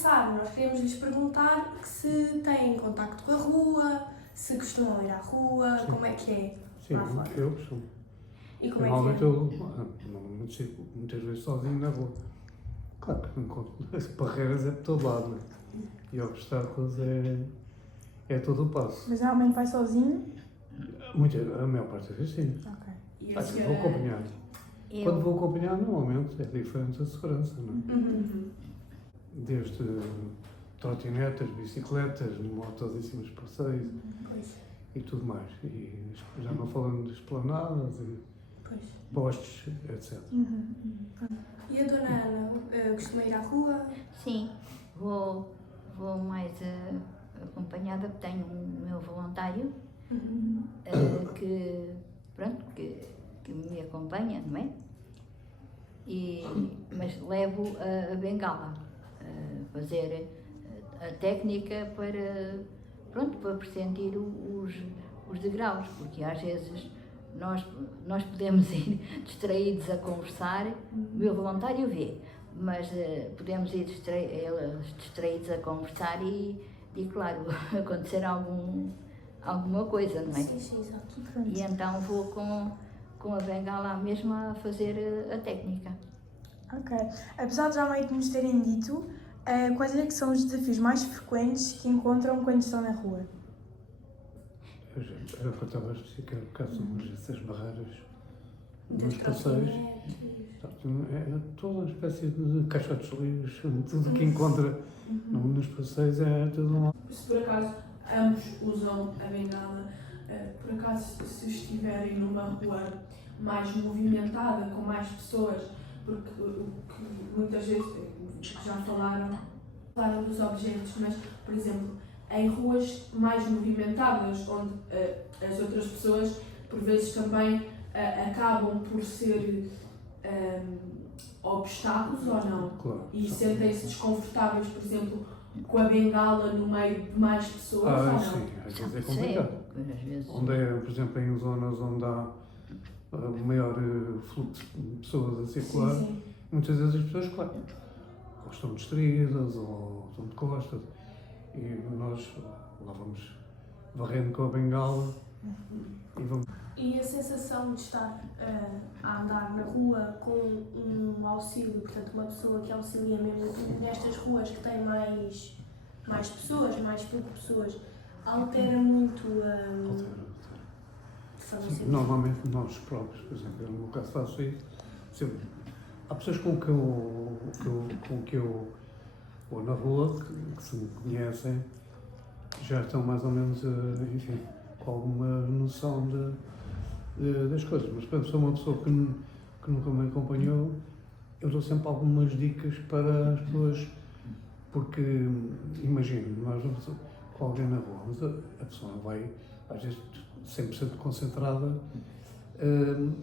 começar, nós queremos lhes perguntar que se têm contacto com a rua, se costumam ir à rua, Sim. como é que é Sim, lá fora. eu costumo. E como é Normalmente que é? eu normalmente chego muitas vezes sozinho na rua. Claro que encontro as barreiras é por todo lado, né? E obstáculos é todo o passo. Mas realmente vai sozinho? A maior parte das vezes sim. Ok. E Ah, vou acompanhar. Quando vou acompanhar, normalmente é diferente a segurança, não é? Uhum. Desde trotinetas, bicicletas, motos em cima dos passeios Pois, e tudo mais. E já não falando de esplanadas e pois. postes, etc. E a dona Ana costuma ir à rua? Sim, vou mais acompanhada, porque tenho um meu voluntário que, pronto, que me acompanha, não é? Mas levo a bengala, a fazer a técnica para pressentir os degraus, porque às vezes nós podemos ir distraídos a conversar, o meu voluntário vê, mas podemos ir distraídos a conversar e claro, acontecer alguma coisa, não é? Sim, exato. E então vou com a bengala mesmo a fazer a técnica. Ok. Apesar de já meio que nos terem dito, quais é que são os desafios mais frequentes que encontram quando estão na rua? Era o que eu estava a explicar, por causa dessas barreiras Das nos passeios. trotinetes. É toda uma espécie de caixotes de lixo, tudo que encontra nos passeios é tudo mal. Se por acaso ambos usam a bengala, por acaso se estiverem numa rua mais movimentada, com mais pessoas, porque o que muitas vezes já falaram dos objetos, mas por exemplo, em ruas mais movimentadas, onde as outras pessoas por vezes também acabam por ser obstáculos ou não, Claro. e sentem-se desconfortáveis, por exemplo, com a bengala no meio de mais pessoas ou não? Sim, às vezes é complicado. Às vezes. Onde é, por exemplo, em zonas onde há maior fluxo de pessoas a circular, Sim. muitas vezes as pessoas, claro, ou estão distraídas ou estão de costas. E nós lá vamos varrendo com a bengala e vamos. E a sensação de estar a andar na rua com um auxílio, portanto uma pessoa que auxilia mesmo nestas ruas que têm mais pessoas, mais pouco pessoas, altera muito Sim, normalmente nós próprios, por exemplo, eu no meu caso faço isso, sempre. Há pessoas com que eu vou na rua, que se me conhecem, já estão mais ou menos, enfim, com alguma noção das coisas. Mas, por exemplo, sou uma pessoa que nunca me acompanhou, eu dou sempre algumas dicas para as pessoas, porque, imagino, nós vamos com alguém na rua, mas a pessoa vai, às vezes, 100% concentrada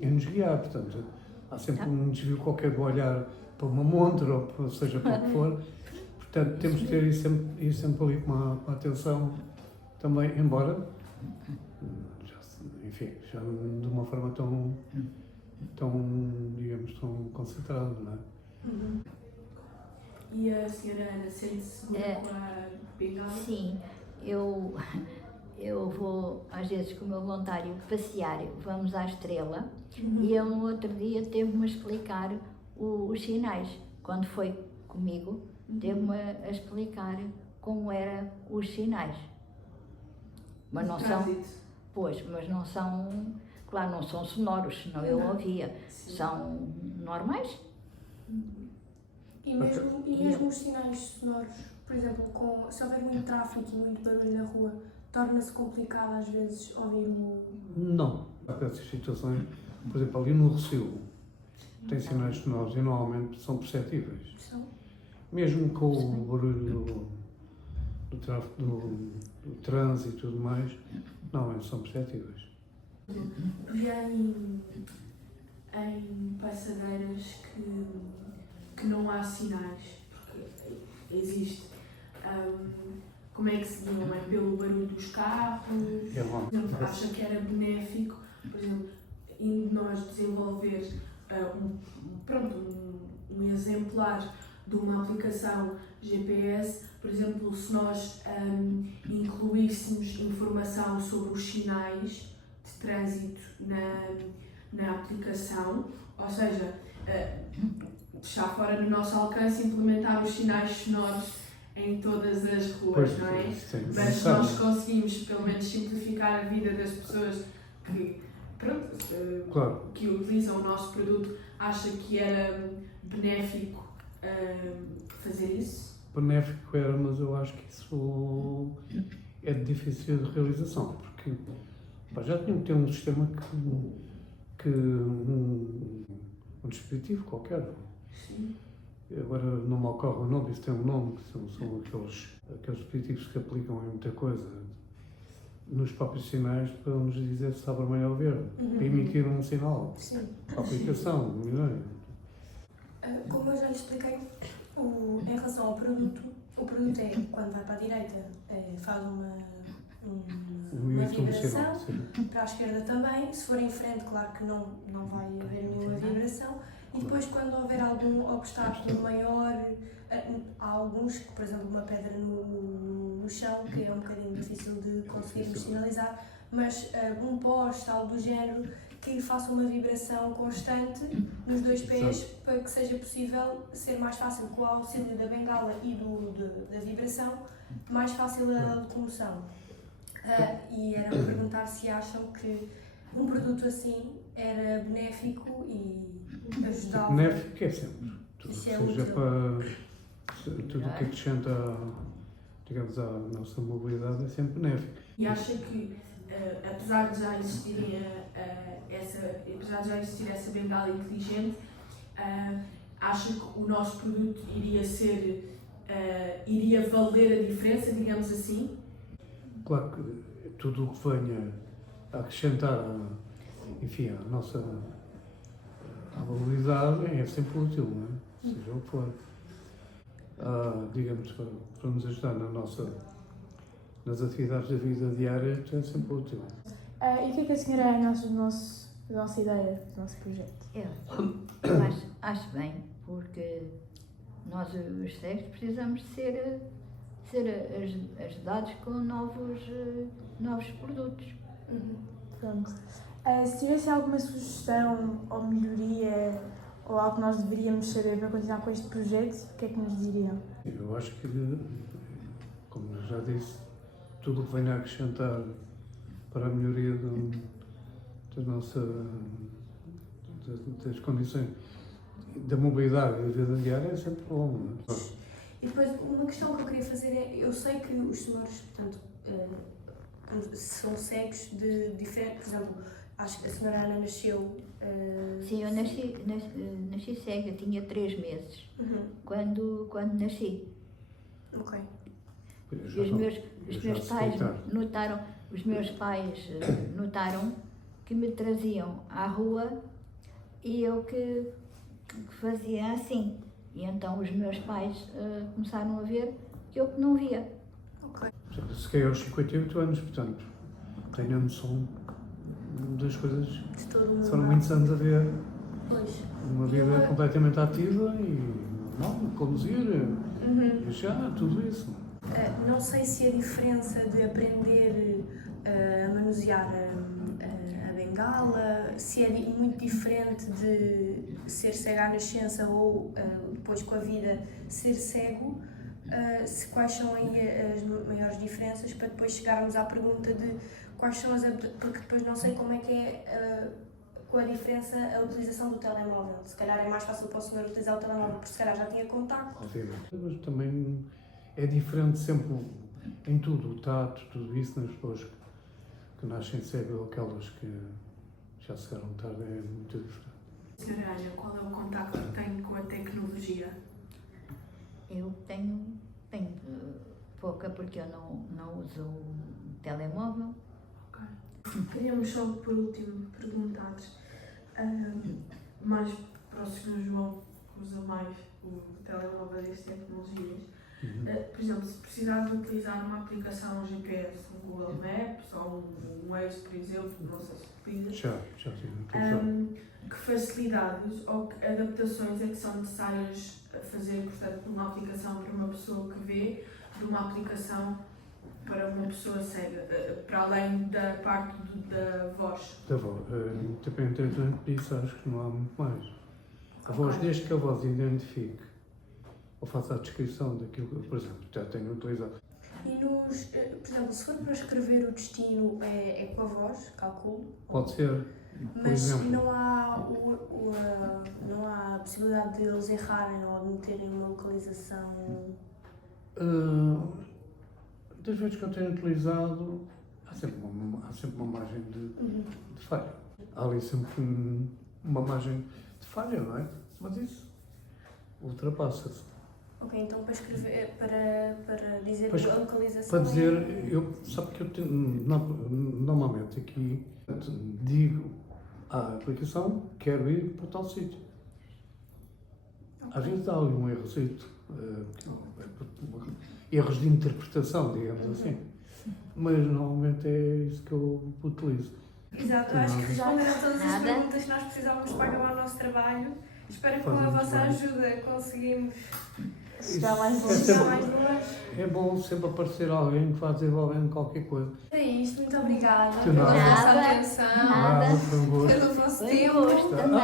em nos guiar, portanto, há sempre um desvio qualquer do olhar para uma montra, ou seja, para o que for, portanto, temos de ter ir sempre ali com uma atenção também, embora, enfim, já de uma forma tão, digamos, tão concentrada, não é? E a senhora Ana sente-se segura com a bengala? Sim, eu vou às vezes com o meu voluntário passear, vamos à Estrela e ele no outro dia teve-me a explicar os sinais. Quando foi comigo, teve-me a explicar como eram os sinais. Mas não são, mas não são, claro, não são sonoros, senão eu ouvia. São normais. E mesmo os sinais sonoros, por exemplo, se houver muito tráfego e muito barulho na rua, torna-se complicado às vezes ouvir o... Não. Há essas situações, por exemplo, ali no Rossio, tem sinais sonoros e normalmente são perceptíveis. São? Mesmo com o barulho do tráfego, do trânsito e tudo mais, normalmente são perceptíveis. E em passadeiras que não há sinais, porque existe, como é que se diz, não é? Pelo barulho dos carros, acha que era benéfico, por exemplo, nós desenvolver um exemplar de uma aplicação GPS, por exemplo, se nós incluíssemos informação sobre os sinais de trânsito na aplicação, ou seja, está fora do nosso alcance implementar os sinais sonoros em todas as ruas, não é? Mas se nós conseguimos pelo menos simplificar a vida das pessoas que, Claro. que utilizam o nosso produto, acha que era benéfico fazer isso? Benéfico era, mas eu acho que isso é de difícil de realização, porque já tinha que ter um sistema que um dispositivo qualquer. Sim. Agora não me ocorre o nome, isso tem um nome, que são aqueles dispositivos que aplicam em muita coisa, nos próprios sinais, para nos dizer se está vermelho ou verde, para emitir um sinal. Sim. A aplicação, não é? Como eu já lhe expliquei, em relação ao produto, o produto é, quando vai para a direita, faz uma vibração, para a esquerda também, se for em frente, claro que não vai haver nenhuma vibração, e depois quando houver algum obstáculo maior, há alguns, por exemplo, uma pedra no chão, que é um bocadinho difícil de conseguirmos sinalizar, mas um poste, algo do género, que faça uma vibração constante nos dois pés, para que seja possível ser mais fácil, com o auxílio da bengala e da vibração, mais fácil a locomoção. E era para perguntar se acham que um produto assim era benéfico e ajudava. Benéfico é sempre. Tudo Isso é seja útil. tudo o que acrescenta, digamos, à nossa mobilidade é sempre benéfico. E acha que, apesar de já existir essa bengala inteligente, acha que o nosso produto iria valer a diferença, digamos assim? Claro que tudo o que venha a acrescentar, enfim, a nossa mobilidade é sempre útil, não é? Seja o que for. Digamos, para nos ajudar nas atividades da vida diária, é sempre útil. E o que a senhora acha da nossa ideia, do nosso projeto? Eu acho bem, porque nós, os cegos, precisamos de ser ajudados com novos produtos. Pronto. Se tivesse alguma sugestão ou melhoria ou algo que nós deveríamos saber para continuar com este projeto, o que é que nos diriam? Eu acho que, como eu já disse, tudo o que venha a acrescentar para a melhoria das condições da mobilidade e da vida diária é sempre bom, não é? E depois, uma questão que eu queria fazer é, eu sei que os senhores, portanto, são cegos de diferente, por exemplo, acho que a senhora Ana nasceu... Sim, eu nasci cega, tinha 3 meses, quando nasci. Ok. E os meus pais notaram que me traziam à rua e eu que fazia assim. E então os meus pais começaram a ver que eu que não via. Ok. Cheguei aos 58 anos, portanto, tenho a noção das coisas De todo que mundo. foram muitos anos a ver. Pois. Uma vida completamente ativa e normal, conduzir, viajar, tudo isso. Não sei se a diferença de aprender a manusear a bengala, se é muito diferente de ser cego à nascença ou depois com a vida ser cego, quais são aí as maiores diferenças, para depois chegarmos à pergunta de quais são porque depois não sei como é que é com a diferença a utilização do telemóvel. Se calhar é mais fácil para o senhor utilizar o telemóvel porque se calhar já tinha contacto. Obviamente. Mas também é diferente sempre em tudo, o tato, tudo isso nas pessoas que nascem cegas ou aquelas que já chegaram tarde, é muito diferente. Senhora Ana, qual é o contacto que tem com a tecnologia? Eu tenho pouca, porque eu não uso telemóvel. Queríamos só, por último, perguntar mais para o Sr. João, que usa mais o telemóvel e as tecnologias. Por exemplo, se precisar de utilizar uma aplicação GPS, um Google Maps ou um Waze, por exemplo, não sei se precisa, Já tive. que facilidades ou que adaptações é que são necessárias fazer, portanto, uma aplicação para uma pessoa que vê, de uma aplicação para uma pessoa cega, para além da parte da voz. Da voz. Independentemente disso, acho que não há muito mais. A voz, desde que a voz identifique ou faça a descrição daquilo que, por exemplo, já tenho utilizado. E nos, por exemplo, se for para escrever o destino é com a voz, calculo. Pode ser, por Mas exemplo, não há, não há possibilidade de eles errarem ou de meterem uma localização. das vezes que eu tenho utilizado, há sempre uma margem de falha. Há ali sempre uma margem de falha, não é? Mas isso ultrapassa-se. Ok, então para escrever, para dizer Para- a localização. Para dizer, sabe que eu tenho, normalmente aqui digo à aplicação, quero ir para tal sítio. Às vezes há ali um errozito, erros de interpretação, digamos assim. Mas normalmente é isso que eu utilizo. Exato, acho que responderam todas as Nada. perguntas que nós precisávamos para acabar o nosso trabalho. Espero que com a Fazem muito vossa bem. ajuda conseguimos Chegar mais É longe. chegar sempre- mais longe. É bom sempre aparecer alguém que vá desenvolvendo qualquer coisa. É isto, muito obrigada De pela nada. vossa Nada. atenção, Nada. Foi um gosto. pelo vosso Foi tempo. gosto também.